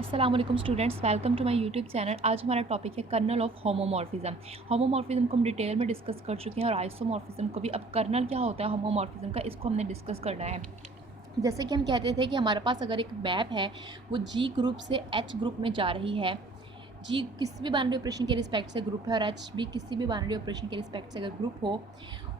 अस्सलाम वालेकुम students, welcome to my YouTube channel. आज हमारा टॉपिक है कर्नल ऑफ होमोमॉर्फिज्म। होमोमॉर्फिज्म को हम डिटेल में डिस्कस कर चुके हैं और आइसोमॉर्फिज्म को भी। अब कर्नल क्या होता है होमोमॉर्फिज्म का, इसको हमने डिस्कस करना है। जैसे कि हम कहते थे कि हमारे पास अगर एक मैप है, वो जी ग्रुप से एच ग्रुप में जा रही है। जी किसी भी बाइनरी ऑपरेशन के रिस्पेक्ट से ग्रुप है और एच भी किसी भी बाइनरी ऑपरेशन के रिस्पेक्ट से अगर ग्रुप हो।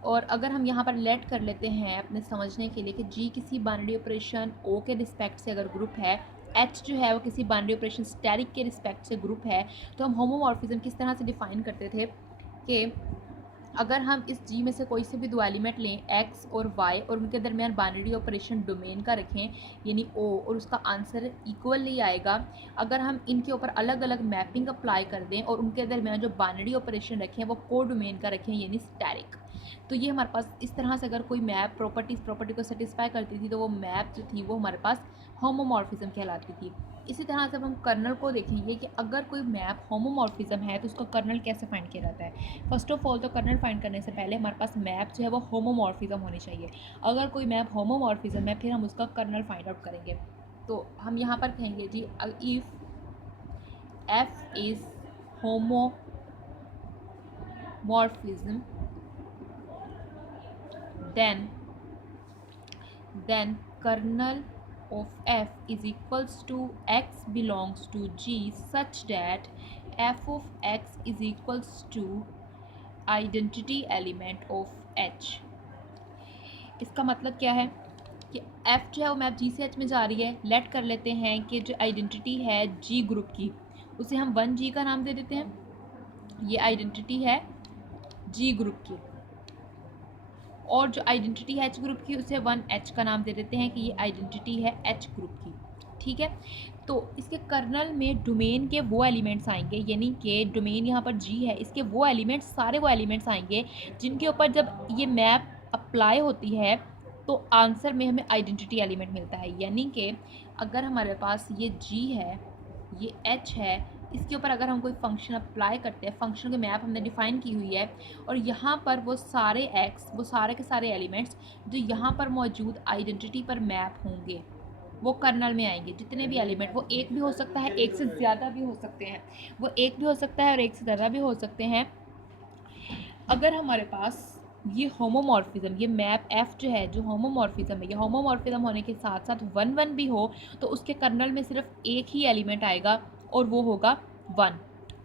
और अगर हम यहाँ पर लेट कर लेते हैं अपने समझने के लिए कि जी किसी बाइनरी ऑपरेशन ओ के रिस्पेक्ट से अगर ग्रुप है, एच जो है वो किसी बाइनरी ऑपरेशन स्टेरिक के रिस्पेक्ट से ग्रुप है, तो हम होमोमॉर्फिज्म किस तरह से डिफाइन करते थे कि अगर हम इस जी में से कोई से भी दो एलिमेंट लें एक्स और वाई और उनके दरमियान बाइनरी ऑपरेशन डोमेन का रखें यानी ओ, और उसका आंसर इक्वली आएगा। अगर हम इनके ऊपर अलग अलग मैपिंग अप्लाई कर दें और उनके दरमियान जो बाइनरी ऑपरेशन रखें वो को डोमेन का रखें यानी स्टैरिक, तो ये हमारे पास इस तरह से अगर कोई मैप प्रॉपर्टी को सेटिस्फाई करती थी तो वो मैप जो थी वो हमारे पास होमोमॉर्फिज्म कहलाती थी। इसी तरह से अब हम कर्नल को देखेंगे कि अगर कोई मैप होमोमॉर्फिज्म है तो उसका कर्नल कैसे फाइंड किया जाता है। फर्स्ट ऑफ ऑल तो कर्नल फाइंड करने से पहले हमारे पास मैप जो है वो होमोमॉर्फिज्म होनी चाहिए। अगर कोई मैप होमोमॉर्फिज्म है फिर हम उसका कर्नल फाइंड आउट करेंगे। तो हम यहाँ पर कहेंगे जी, if F is homomorphism then kernel of f is equals to x belongs to g such that f of x is equals to identity element of h। इसका मतलब क्या है कि f जो है वो मैप g से h में जा रही है। लेट कर लेते हैं कि जो आइडेंटिटी है g ग्रुप की उसे हम 1g का नाम दे देते हैं। ये आइडेंटिटी है g ग्रुप की, और जो आइडेंटिटी है एच ग्रुप की उसे 1h का नाम दे देते हैं कि ये आइडेंटिटी है एच ग्रुप की। ठीक है, तो इसके कर्नल में डोमेन के वो एलिमेंट्स आएंगे, यानी कि डोमेन यहाँ पर जी है, इसके वो एलिमेंट्स सारे वो एलिमेंट्स आएंगे जिनके ऊपर जब ये मैप अप्लाई होती है तो आंसर में हमें आइडेंटिटी एलिमेंट मिलता है। यानी कि अगर हमारे पास ये जी है, ये एच है, इसके ऊपर अगर हम कोई फंक्शन अप्लाई करते हैं, फंक्शन की मैप हमने डिफ़ाइन की हुई है, और यहाँ पर वो सारे एक्स, वो सारे के सारे एलिमेंट्स जो यहाँ पर मौजूद आइडेंटिटी पर मैप होंगे वो कर्नल में आएंगे। जितने भी एलिमेंट, वो एक भी हो सकता है, एक से ज़्यादा भी हो सकते हैं, वो एक भी हो सकता है और एक से ज़्यादा भी हो सकते हैं। अगर हमारे पास ये होमोमॉर्फिज्म, ये मैप एफ जो है, जो होमोमॉर्फिज्म है, ये होमोमॉर्फिज्म होने के साथ साथ 1 1 भी हो तो उसके कर्नल में सिर्फ एक ही एलिमेंट आएगा और वो होगा 1।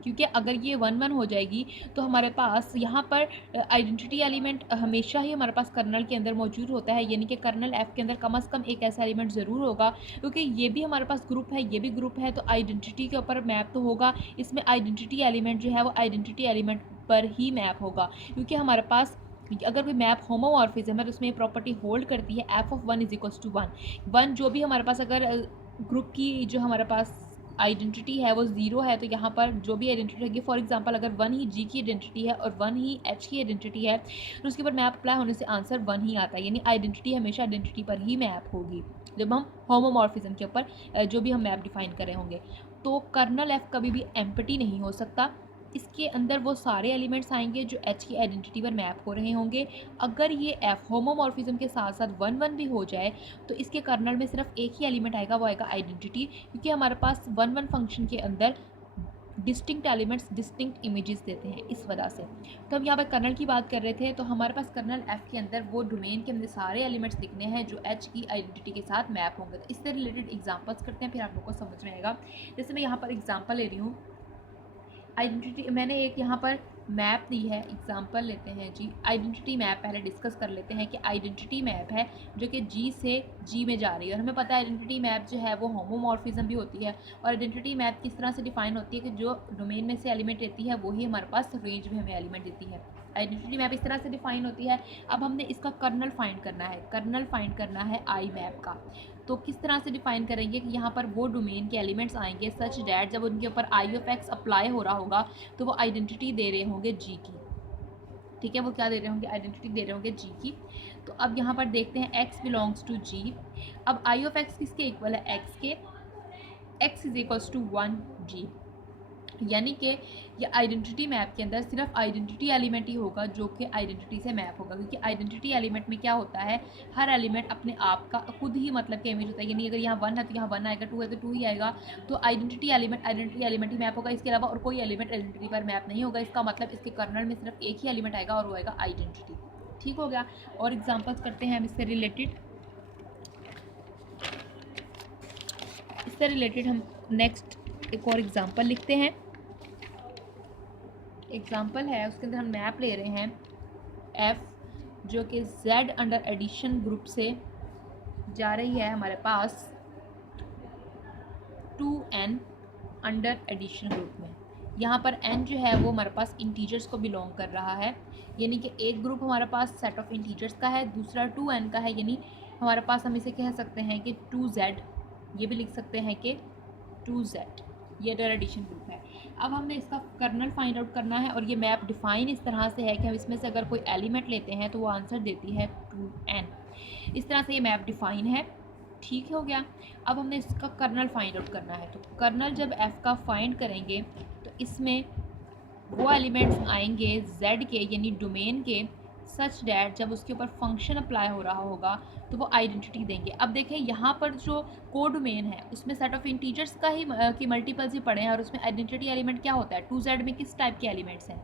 क्योंकि अगर ये 1 1 हो जाएगी तो हमारे पास यहाँ पर आइडेंटिटी एलिमेंट हमेशा ही हमारे पास कर्नल के अंदर मौजूद होता है। यानी कि कर्नल एफ के अंदर कम से कम एक ऐसा एलिमेंट ज़रूर होगा, क्योंकि ये भी हमारे पास ग्रुप है, ये भी ग्रुप है, तो आइडेंटिटी के ऊपर मैप तो होगा। इसमें आइडेंटिटी एलिमेंट जो है वो आइडेंटिटी एलिमेंट पर ही मैप होगा, क्योंकि हमारे पास अगर कोई मैप होमोमॉर्फिज्म है तो उसमें ये प्रॉपर्टी होल्ड करती है f of 1 is equals to 1। जो भी हमारे पास अगर ग्रुप की जो हमारे पास आइडेंटिटी है वो ज़ीरो है तो यहाँ पर जो भी आइडेंटिटी होगी, फॉर एग्जांपल अगर 1 ही जी की आइडेंटिटी है और 1 ही एच की आइडेंटिटी है तो उसके ऊपर मैप अप्लाई होने से आंसर 1 ही आता है। यानी आइडेंटिटी हमेशा आइडेंटिटी पर ही मैप होगी जब हम होमोमॉर्फिज्म के ऊपर जो भी हम मैप डिफाइन कर रहे होंगे। तो कर्नल एफ कभी भी एम्प्टी नहीं हो सकता, इसके अंदर वो सारे एलिमेंट्स आएंगे जो एच की आइडेंटिटी पर मैप हो रहे होंगे। अगर ये एफ होमोमॉर्फिज्म के साथ साथ 1 1 भी हो जाए तो इसके कर्नल में सिर्फ एक ही एलिमेंट आएगा, वो आएगा आइडेंटिटी, क्योंकि हमारे पास 1 1 फंक्शन के अंदर डिस्टिंक्ट एलिमेंट्स डिस्टिंक्ट इमेजेस देते हैं इस वजह से। तो हम यहाँ पर कर्नल की बात कर रहे थे, तो हमारे पास कर्नल एफ के अंदर वो डोमेन के अंदर सारे एलिमेंट्स दिखने हैं जो एच की आइडेंटिटी के साथ मैप होंगे। तो इससे रिलेटेड एग्जांपल्स करते हैं, फिर आप लोगों को समझ में आएगा। जैसे मैं यहाँ पर एग्जांपल ले रही हूँ, आइडेंटिटी मैंने एक यहाँ पर मैप दी है, एग्जांपल लेते हैं जी। आइडेंटिटी मैप पहले डिस्कस कर लेते हैं कि आइडेंटिटी मैप है जो कि जी से जी में जा रही है, और हमें पता है आइडेंटिटी मैप जो है वो होमोमॉर्फिज्म भी होती है। और आइडेंटिटी मैप किस तरह से डिफाइन होती है कि जो डोमेन में से एलिमेंट रहती है वही हमारे पास रेंज में हमें एलिमेंट देती है। आइडेंटिटी मैप इस तरह से डिफाइन होती है। अब हमने इसका कर्नल फाइंड करना है, कर्नल फाइंड करना है आई मैप का। तो किस तरह से डिफाइन करेंगे कि यहाँ पर वो डोमेन के एलिमेंट्स आएंगे सच डैट जब उनके ऊपर आई ऑफ एक्स अप्लाई हो रहा होगा तो वो आइडेंटिटी दे रहे होंगे जी की। ठीक है, वो क्या दे रहे होंगे, आइडेंटिटी दे रहे होंगे जी की। तो अब यहाँ पर देखते हैं एक्स बिलोंग्स टू जी। अब आई ऑफ एक्स किसके इक्वल है, एक्स के, एक्स इज इक्वल्स टू 1 जी। यानी कि ये आइडेंटिटी मैप के अंदर सिर्फ आइडेंटिटी एलिमेंट ही होगा जो कि आइडेंटिटी से मैप होगा, क्योंकि आइडेंटिटी एलिमेंट में क्या होता है, हर एलिमेंट अपने आप का खुद ही मतलब के इमेज होता है, यानी अगर यहाँ 1 है तो यहाँ 1 आएगा, 2 है तो 2 ही आएगा। तो आइडेंटिटी एलिमेंट ही मैप होगा, इसके अलावा और कोई एलिमेंट आइडेंटिटी पर मैप नहीं होगा। इसका मतलब इसके कर्नल में सिर्फ एक ही एलिमेंट आएगा और वो आएगा आइडेंटिटी। ठीक हो गया। और एग्जाम्पल्स करते हैं हम इससे रिलेटेड हम नेक्स्ट एक और एग्जाम्पल लिखते हैं। एग्जाम्पल है उसके अंदर हम मैप ले रहे हैं f जो कि z अंडर एडिशन ग्रुप से जा रही है हमारे पास 2n अंडर एडिशन ग्रुप में। यहाँ पर n जो है वो हमारे पास इंटीजर्स को बिलोंग कर रहा है, यानी कि एक ग्रुप हमारे पास सेट ऑफ इंटीजर्स का है, दूसरा 2n का है, यानी हमारे पास हम इसे कह सकते हैं कि 2z, ये भी लिख सकते हैं कि 2z, ये अंडर एडिशन ग्रुप है। अब हमने इसका कर्नल फाइंड आउट करना है और ये मैप डिफाइन इस तरह से है कि हम इसमें से अगर कोई एलिमेंट लेते हैं तो वो आंसर देती है 2n। इस तरह से ये मैप डिफाइन है। ठीक हो गया। अब हमने इसका कर्नल फाइंड आउट करना है, तो कर्नल जब f का फाइंड करेंगे तो इसमें वो एलिमेंट्स आएंगे z के, यानी डोमेन के, सच डैट जब उसके ऊपर फंक्शन अप्लाई हो रहा होगा तो वो आइडेंटिटी देंगे। अब देखें यहाँ पर जो कोडोमेन है उसमें सेट ऑफ इंटीजर्स का ही की मल्टीपल्स ही पड़े हैं और उसमें आइडेंटिटी एलिमेंट क्या होता है, 2z में किस टाइप के एलिमेंट्स हैं,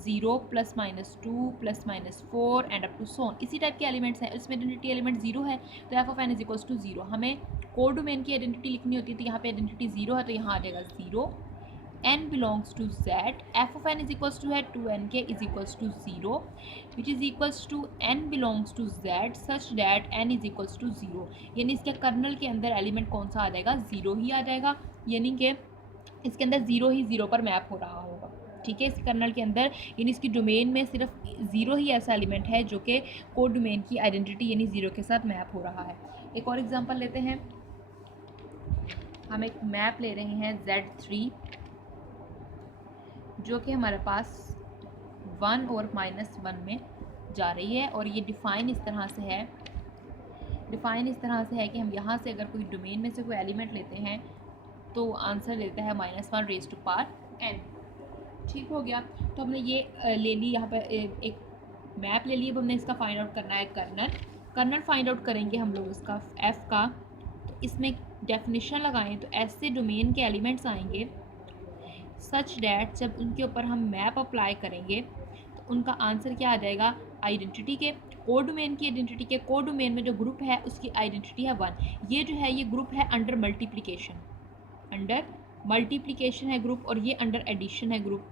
0 +-2 +-4 एंड अप टू सो, इसी टाइप के एलिमेंट्स हैं। इसमें आइडेंटिटी एलिमेंट 0 है तो f of n is equals to 0। हमें कोडोमेन की आइडेंटिटी लिखनी होती है तो यहाँ पे आइडेंटिटी 0 है तो यहाँ आ जाएगा 0, n belongs to z, f of n is equals to है 2nk is equals to 0 which is equals to n belongs to z such that n is equals to 0, यानी इसके कर्नल के अंदर एलिमेंट कौन सा आ जाएगा, 0 ही आ जाएगा, यानी कि इसके अंदर 0 ही 0 पर मैप हो रहा होगा। ठीक है, इस कर्नल के अंदर यानी इसकी डोमेन में सिर्फ 0 ही ऐसा एलिमेंट है जो कि कोड डोमेन की आइडेंटिटी यानी 0 के साथ मैप हो रहा है। एक और एग्जांपल लेते हैं। हम एक मैप ले रहे हैं Z3 जो कि हमारे पास 1 और -1 में जा रही है और ये डिफ़ाइन इस तरह से है कि हम यहाँ से अगर कोई डोमेन में से कोई एलिमेंट लेते हैं तो आंसर देता है -1 रेज़ टू पावर n। ठीक हो गया। तो हमने ये ले ली, यहाँ पर एक मैप ले ली। अब हमने इसका फाइंड आउट करना है कर्नल फाइंड आउट करेंगे हम लोग इसका f का। तो इसमें डेफिनेशन लगाएं तो ऐसे डोमेन के एलिमेंट्स आएंगे सच डैट जब उनके ऊपर हम मैप अप्लाई करेंगे तो उनका आंसर क्या आ जाएगा, आइडेंटिटी के, कोड डोमेन की आइडेंटिटी के, कोड डोमेन में जो ग्रुप है उसकी आइडेंटिटी है 1। ये जो है ये ग्रुप है अंडर मल्टीप्लिकेशन है ग्रुप, और ये अंडर एडिशन है ग्रुप,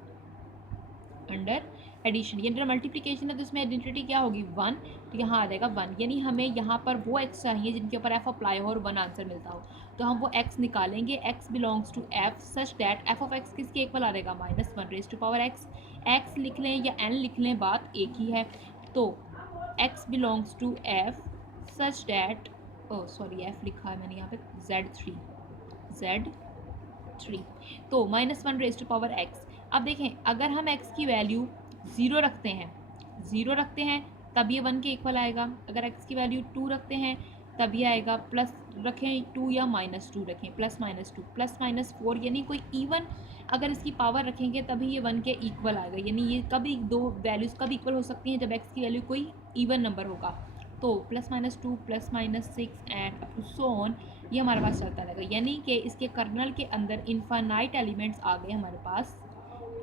अंडर एडिशन। ये अंडर मल्टीप्लिकेशन है तो इसमें आइडेंटिटी क्या होगी 1, तो यहाँ आ जाएगा 1, यानी हमें यहाँ पर वो x चाहिए जिनके ऊपर f अप्लाई हो और 1 आंसर मिलता हो। तो हम वो x निकालेंगे, x belongs to f such that f of x किसके इक्वल आ जाएगा, -1 रेज़ टू पावर x लिख लें या n लिख लें, बात एक ही है। तो x belongs to f such that, f लिखा है मैंने यहाँ पे Z3, तो -1 रेज़ टू पावर x। अब देखें अगर हम x की वैल्यू 0 रखते हैं तब ये 1 के इक्वल आएगा, अगर x की वैल्यू 2 रखते हैं तब ये आएगा, प्लस रखें 2 या -2 रखें, +-2 +-4, यानी कोई इवन अगर इसकी पावर रखेंगे तभी ये 1 के इक्वल आएगा, यानी ये कभी दो वैल्यूज़ कब इक्वल हो सकती हैं, जब x की वैल्यू कोई इवन नंबर होगा। तो +-2 +-6 and up to so on ये हमारे पास चलता रहेगा, यानी कि इसके कर्नल के अंदर इनफाइनाइट एलिमेंट्स आ गए हमारे पास,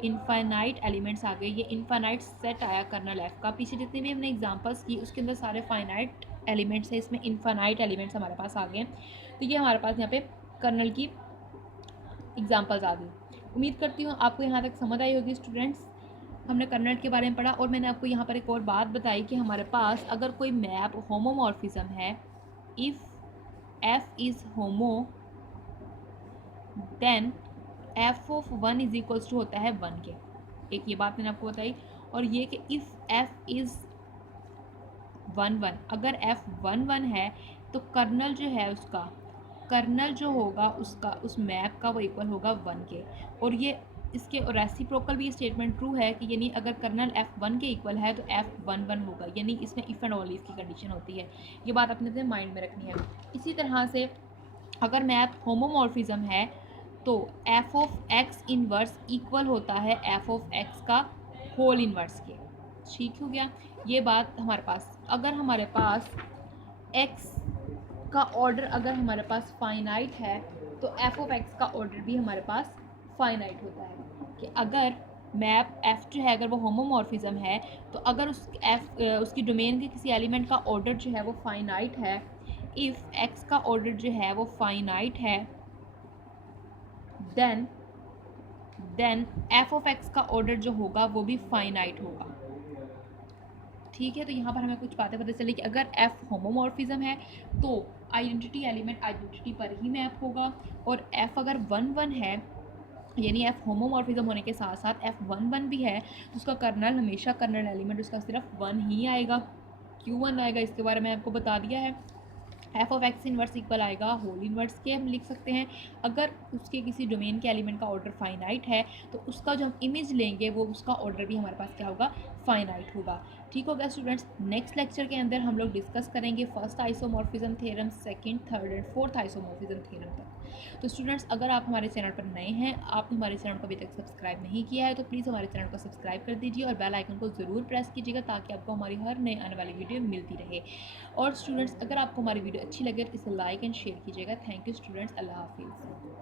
इनफाइनाइट एलिमेंट्स आ गए। ये इनफाइनाइट सेट आया कर्नल f का। पीछे जितने भी हमने एग्जांपल्स की उसके अंदर सारे फाइनाइट एलिमेंट्स हैं, इसमें इनफाइनाइट एलिमेंट्स हमारे पास आ गए। तो ये हमारे पास यहाँ पे कर्नल की एग्जांपल्स आ गई। उम्मीद करती हूँ आपको यहाँ तक समझ आई होगी स्टूडेंट्स। हमने कर्नल के बारे में पढ़ा और मैंने आपको यहाँ पर एक और बात बताई कि हमारे पास अगर कोई मैप होमोमॉर्फिज्म है, if f is homo then f of 1 is equals to होता है 1 के। एक ये बात मैंने आपको बताई, और ये कि इफ़ f इज़ 1 अगर f 1 है तो कर्नल जो है उसका कर्नल जो होगा उसका उस मैप का वो इक्वल होगा 1 के। और ये इसके रेसिप्रोकल भी स्टेटमेंट ट्रू है कि यानी अगर कर्नल f1 के इक्वल है तो f11 होगा, यानी इसमें इफ़ एंड ओनली इसकी कंडीशन होती है। ये बात अपने अपने माइंड में रखनी है। इसी तरह से अगर मैप होमोमॉर्फिज्म है तो f of x inverse equal होता है एफ ऑफ एक्स का होल इनवर्स के। ठीक हो गया, ये बात हमारे पास। अगर हमारे पास एक्स का ऑर्डर अगर हमारे पास फाइनाइट है तो एफ ऑफ एक्स का ऑर्डर भी हमारे पास फाइनाइट होता है। कि अगर मैप एफ जो है अगर वो होमोमॉर्फिज्म है, तो अगर उसकी डोमेन के किसी एलिमेंट का ऑर्डर जो है वो फाइनाइट है, इफ़ एक्स का ऑर्डर जो है वो फाइनाइट है, देन एफ ऑफ एक्स का ऑर्डर जो होगा वो भी फाइनाइट होगा। ठीक है, तो यहाँ पर हमें कुछ बातें पता चली कि अगर एफ होमोमॉर्फिज्म है तो आइडेंटिटी एलिमेंट आइडेंटिटी पर ही मैप होगा, और एफ अगर 1 1 है, यानी एफ होमोमॉर्फिज्म होने के साथ साथ एफ 1 1 भी है, तो उसका कर्नल हमेशा कर्नल एलिमेंट उसका सिर्फ 1 ही आएगा। क्यों 1 आएगा इसके बारे में आपको बता दिया है। F of x inverse equal आएगा होल इनवर्स के, हम लिख सकते हैं। अगर उसके किसी डोमेन के एलिमेंट का ऑर्डर फाइनाइट है तो उसका जो हम इमेज लेंगे वो उसका ऑर्डर भी हमारे पास क्या होगा, फाइनाइट होगा। ठीक हो गया स्टूडेंट्स, नेक्स्ट लेक्चर के अंदर हम लोग डिस्कस करेंगे first isomorphism theorem, second, third and fourth isomorphism theorem तक। तो स्टूडेंट्स, अगर आप हमारे चैनल पर नए हैं, आपने हमारे चैनल को अभी तक सब्सक्राइब नहीं किया है, तो प्लीज़ हमारे चैनल को सब्सक्राइब कर दीजिए और बेल आइकन को ज़रूर प्रेस कीजिएगा ताकि आपको हमारी हर नए आने वाली वीडियो मिलती रहे। और स्टूडेंट्स, अगर आपको हमारी वीडियो अच्छी लगे तो इसे लाइक एंड शेयर कीजिएगा। थैंक यू स्टूडेंट्स, अल्लाह हाफिज़।